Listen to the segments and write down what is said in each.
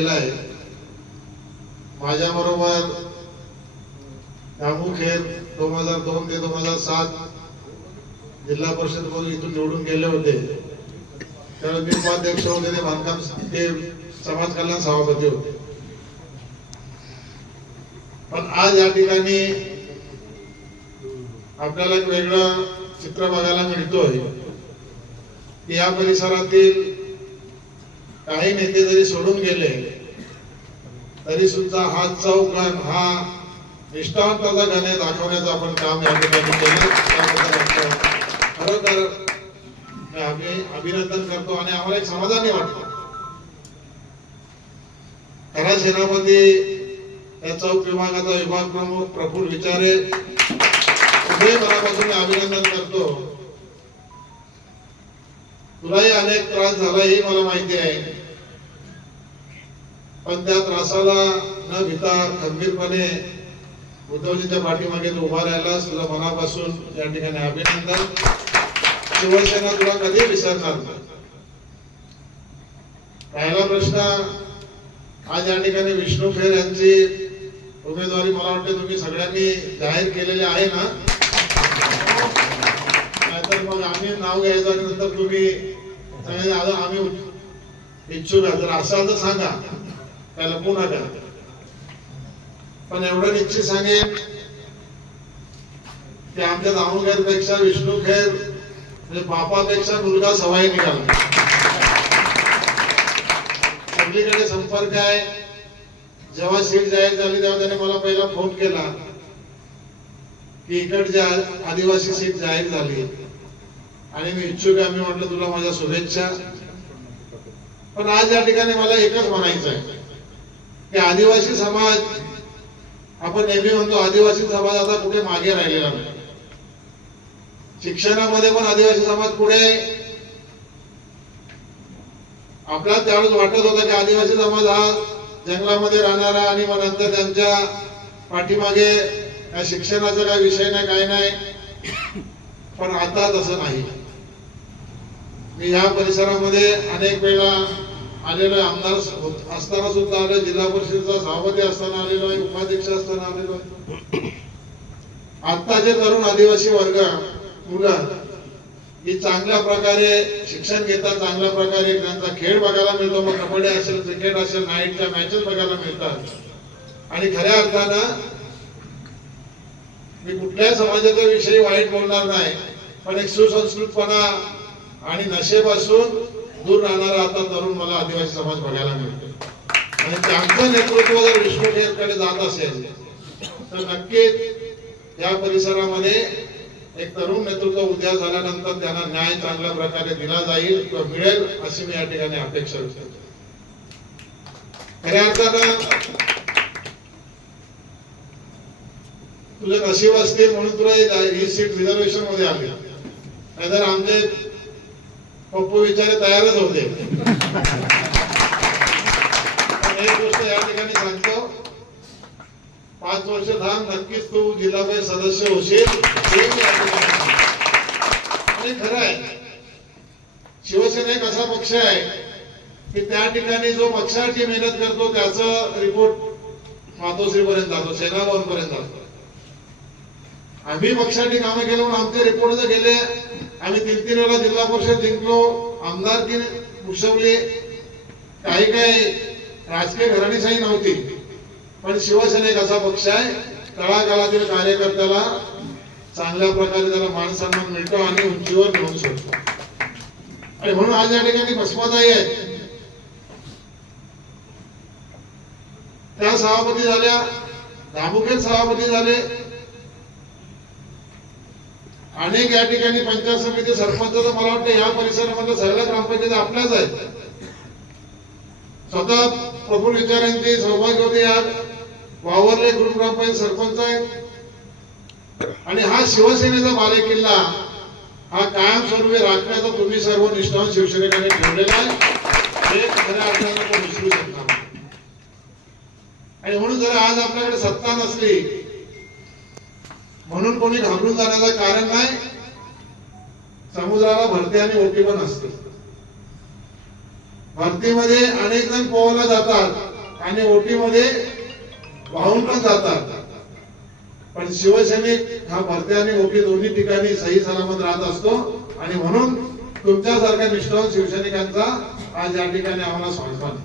केलेला आहे. माझ्याबरोबर खेर दोन हजार दोन ते दोन हजार सात जिल्हा परिषद मधून इथून निवडून गेले होते. त्यावेळी मी उपाध्यक्ष होते ते बांधकाम ते समाज कल्याण सभापती होते. पण आज या ठिकाणी आपल्याला एक वेगळं चित्र बघायला मिळतोय. की या परिसरातील काही नेते जरी सोडून गेले तरी सुद्धा हा चौकन हा निष्ठावंताचा गणे दाखवण्याचं आपण काम या ठिकाणी केलं. खरोखर आम्ही अभिनंदन करतो आणि आम्हाला एक समाधानी वाटतं. खरा सेनापती या चौक विभागाचा विभाग प्रमुख प्रफुल विचारे तुझे मनापासून अभिनंदन करतो. तुलाही अनेक त्रास झाला हे मला माहिती आहे. पण त्या त्रासाला न भीता खंबीरपणे उद्धवजीच्या पाठीमागे उभा राहिला तुला मनापासून या ठिकाणी अभिनंदन. शिवसेना तुला कधी विसरणार नाही. राहिला प्रश्न आज या ठिकाणी विष्णू फेर यांची उमेदवारी मला वाटते तुम्ही सगळ्यांनी जाहीर केलेली आहे ना? नाहीतर मग आम्ही नाव घ्यायचं आणि नंतर तुम्ही आता आम्ही इच्छुक आहे जर असं आता सांगा. त्याला पुन्हा करा. पण एवढं निश्चित सांगेन की आमच्या दामोदरपेक्षा विष्णू खेर म्हणजे बापापेक्षा मुलगा सवाई निघाला. सगळीकडे संपर्क आहे. जेव्हा सीट जाहीर झाली तेव्हा त्याने मला पहिला फोन केला की इकडच्या आदिवासी सीट जाहीर झाली. आणि मी इच्छुक आहे मी म्हटलं तुला माझ्या शुभेच्छा. पण आज या ठिकाणी मला एकच म्हणायचं आहे. की आदिवासी समाज आपण नेहमी म्हणतो आदिवासी समाज आता कुठे मागे राहिलेला नाही. शिक्षणामध्ये पण आदिवासी समाज पुढे आहे. आपल्याला त्यावेळेस वाटत होता की आदिवासी समाज हा जंगलामध्ये राहणारा आणि मग नंतर त्यांच्या पाठीमागे या शिक्षणाचा काही विषय नाही काय नाही. पण आता तसं नाही. मी या परिसरामध्ये अनेक वेळा आलेलो आहे आमदार असताना सुद्धा आलो जिल्हा परिषदेचा सभापती असताना आलेलो आहे उपाध्यक्ष असताना आलेलो आहे. आत्ताचे तरुण आदिवासी वर्ग मुलं ही चांगल्या प्रकारे शिक्षण घेतात चांगल्या प्रकारे त्यांचा खेळ बघायला मिळतो मग कबड्डी असेल क्रिकेट असेल नाईटच्या मॅचेस बघायला मिळतात. आणि खऱ्या अर्थानं मी कुठल्याही समाजाच्या विषयी वाईट बोलणार नाही पण एक सुसंस्कृतपणा आणि नशेपासून दूर राहणारा आता तरुण मला आदिवासी समाज बघायला मिळतो आणि त्यांचं नेतृत्व जर विष्णू जात असेल तर नक्कीच या परिसरामध्ये एक तरुण नेतृत्व उद्या झाल्यानंतर त्यांना न्याय चांगल्या प्रकारे दिला जाईल किंवा मिळेल अशी मी या ठिकाणी अपेक्षा व्यक्त करतो. खऱ्या अर्थानं तुझे नशीब असतील म्हणून तुला ही- ही सीट रिझर्वेशनमध्ये आली. नाहीतर आमचे पप्पू विचारे तयारच होते. एक गोष्ट या ठिकाणी सांगतो. पाच वर्ष थांब नक्कीच तू जिल्हा परिषद सदस्य होशील आणि खरं आहे शिवसेना एक असा पक्ष आहे की त्या ठिकाणी जो पक्षाची मेहनत करतो त्याचा रिपोर्ट मातोश्री पर्यंत जातो सेनाभवन पर्यंत जातो. आम्ही पक्षाने कामं केलं म्हणून आमचे रिपोर्ट जर गेले. आम्ही तीन तीन वेळा जिल्हा परिषद जिंकलो. आमदारकी भूषवली काही काही राजकीय घराणीशाही नव्हती. पण शिवसेना एक असा पक्ष आहे. तळागाळातील कार्यकर्त्याला चांगल्या प्रकारे त्याला मान सन्मान मिळतो आणि उंचीवर घेऊन सोडतो. आणि म्हणून आज या ठिकाणी भस्मताई आहेत त्या सभापती झाल्या. दामुखेत सभापती झाले. अनेक या ठिकाणी पंचायत समिती सरपंच तर मला वाटतं या परिसरामध्ये सगळ्या ग्रामपंचायत आपल्याच आहेत. स्वतः प्रफुल्ल विचारांची सौभाग्य होते या वावरले गुरु ग्रामपंचायत सरपंच आहेत. आणि हा शिवसेनेचा बालेकिल्ला हा कायमस्वरूपी राखण्याचा तुम्ही सर्व निष्ठावान शिवसेनेकडे ठेवलेला आहे. हे खऱ्या अर्थानं विसरू शकणार आणि म्हणून जर आज आपल्याकडे सत्ता नसली म्हणून कोणी घाबरून जाण्याचं कारण नाही. समुद्राला भरती आणि ओटी पण असते. भरतीमध्ये अनेक जण पोहायला जातात आणि ओटीमध्ये वाहून पण जातात. पण शिवसैनिक हा भरती आणि ओके दोन्ही ठिकाणी सही सलामत राहत असतो आणि म्हणून तुमच्यासारख्या निष्ठावान शिवसैनिकांचा आज या ठिकाणी आम्हाला स्वाभिमान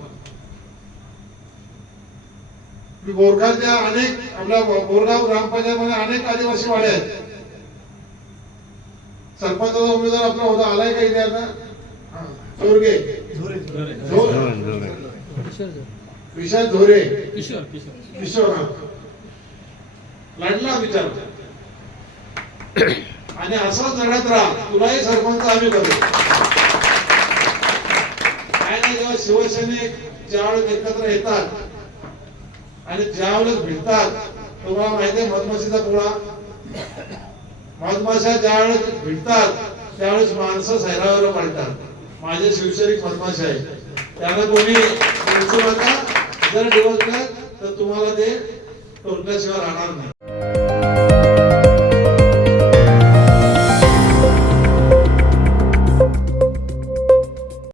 की बोरगावच्या अनेक आपल्या बोरगाव ग्रामपंचायतमध्ये अनेक आदिवासी वाडे आहेत. सरपंचाचा उमेदवार आपला होता आलाय का इथे आता? हा, चोरगे झोर- विशाल झोरे किशोर किशोर किशोर. हा. लढला विचार. आणि असंच लढत राहा. तुलाही सरपंच आम्ही करू. काय नाही जेव्हा शिवसैनिक ज्यावेळेस एकत्र येतात आणि ज्यावेळेस भिडतात तुम्हाला माहिती आहे मधमाशीचा पोळा. मधमाशा ज्यावेळेस भिडतात त्यावेळेस माणसं सैरावर पाडतात माझे शिवसैनिक मधमाशा आहे त्याला कोणी जर डिवचलं तर तुम्हाला ते टोकल्याशिवाय राहणार नाही.